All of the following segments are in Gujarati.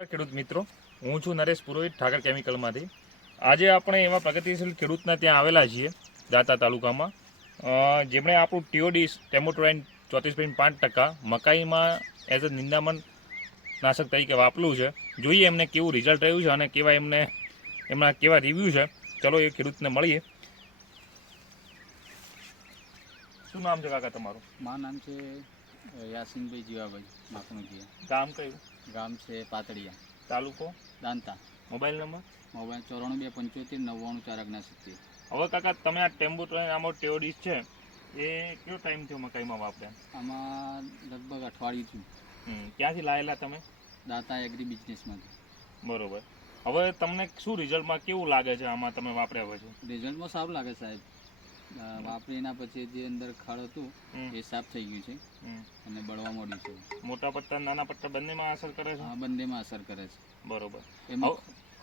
ખેડૂત મિત્રો. હું છું નરેશ પુરોહિત, ઠાકર કેમિકલમાંથી. આજે આપણે એવા પ્રગતિશીલ ખેડૂતના ત્યાં આવેલા છીએ, દાતા તાલુકામાં. જેમણે આપણું ટીઓડી ટેમોટ્રોઇન ચોત્રીસ પોઈન્ટ પાંચ ટકા મકાઈમાં એઝ અ નિંદામણ નાશક તરીકે વાપર્યું છે. જોઈએ એમને કેવું રિઝલ્ટ રહ્યું છે અને કેવા એમને, એમના કેવા રિવ્યૂ છે. ચલો એ ખેડૂતને મળીએ. શું નામ છે કાકા તમારું? મારું નામ છે યાસીનભાઈ જીવાભાઈ માખણુજીયા ગામ કયું? ગામ છે પાતળિયા. તાલુકો? દાંતા. Mobile number? મોબાઈલ ચોરાણું બે પંચોતેર નવ્વાણું ચાર અગના હવે કાકા તમે આ ટેમ્બોટોરાઇન આમાં ટેઓડીસ છે એ કેટલો ટાઈમ થયો મકાઈમાં વાપર્યા? આમાં લગભગ અઠવાડિયું છું ક્યાંથી લાયેલા તમે? દાતા એગ્રી બિઝનેસમાંથી બરોબર. હવે તમને શું રિઝલ્ટમાં કેવું લાગે છે આમાં તમે વાપર્યા પછી? રિઝલ્ટમાં સારું લાગે સાહેબ. વાપરી એના પછી જે અંદર ખડ હતું એ સાફ થઈ ગયું છે. અને બળવા મળ્યું છે. મોટા પત્તા નાના પત્તા બંનેમાં અસર કરે છે? હા બંનેમાં અસર કરે છે. બરોબર. એમાં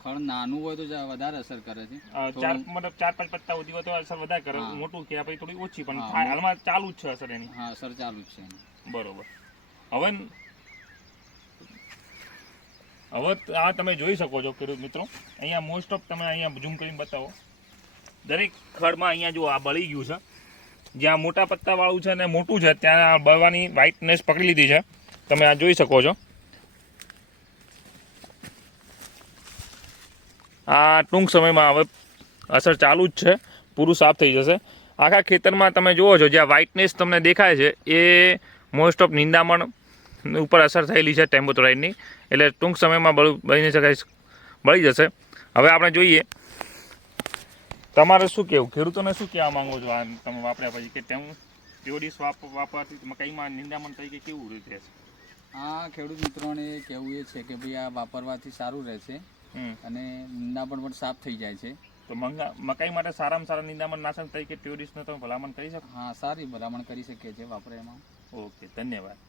ખડ નાનું હોય તો વધારે અસર કરે છે. ચાર મતલબ ચાર પાંચ પત્તા સુધી હોય તો અસર વધારે કરે. મોટું કે પછી થોડી ઓછી પણ હાલમાં ચાલુ જ છે અસર એની. હા અસર ચાલુ જ છે બરોબર. હવે હવે આ તમે જોઈ શકો છો ખેડૂત મિત્રો. અહીંયા મોસ્ટ ઓફ તમે અહીંયા ઝૂમ કરીને બતાવો. દરેક ખડમાં અહીંયા જો આ બળી ગયું છે. જ્યાં મોટા પત્તાવાળું છે ને મોટું છે, ત્યાં આ બળવાની વ્હાઇટનેસ પકડી લીધી છે. તમે આ જોઈ શકો છો. આ ટૂંક સમયમાં હવે અસર ચાલુ જ છે. પૂરું સાફ થઈ જશે. આખા ખેતરમાં તમે જુઓ છો, જ્યાં વ્હાઇટનેસ તમને દેખાય છે, એ મોસ્ટ ઓફ નિંદામણ ઉપર અસર થયેલી છે ટેમ્પોથોરાઇડની એટલે ટૂંક સમયમાં બળ બની શકાય બળી જશે. હવે આપણે જોઈએ તમારે શું કહેવું ખેડૂતોને શું કહેવા માંગો છો? આ તમે વાપર્યા પછી કે તેમ પ્યોડિસ વાપ વાપરવાથી મકાઈમાં નિંદામણ તરીકે કેવું રીતે છે? આ ખેડૂત મિત્રોને કહેવું એ છે કે ભાઈ આ વાપરવાથી સારું રહેશે અને નિંદામણ પણ સાફ થઈ જાય છે. તો મંગા મકાઈ માટે સારામાં સારા નિંદામણ નાશક તરીકે ટીઓડીસનો તમે ભલામણ કરી શકો? હા સારી ભલામણ કરી શકીએ છીએ વાપરે એમાં. ઓકે ધન્યવાદ.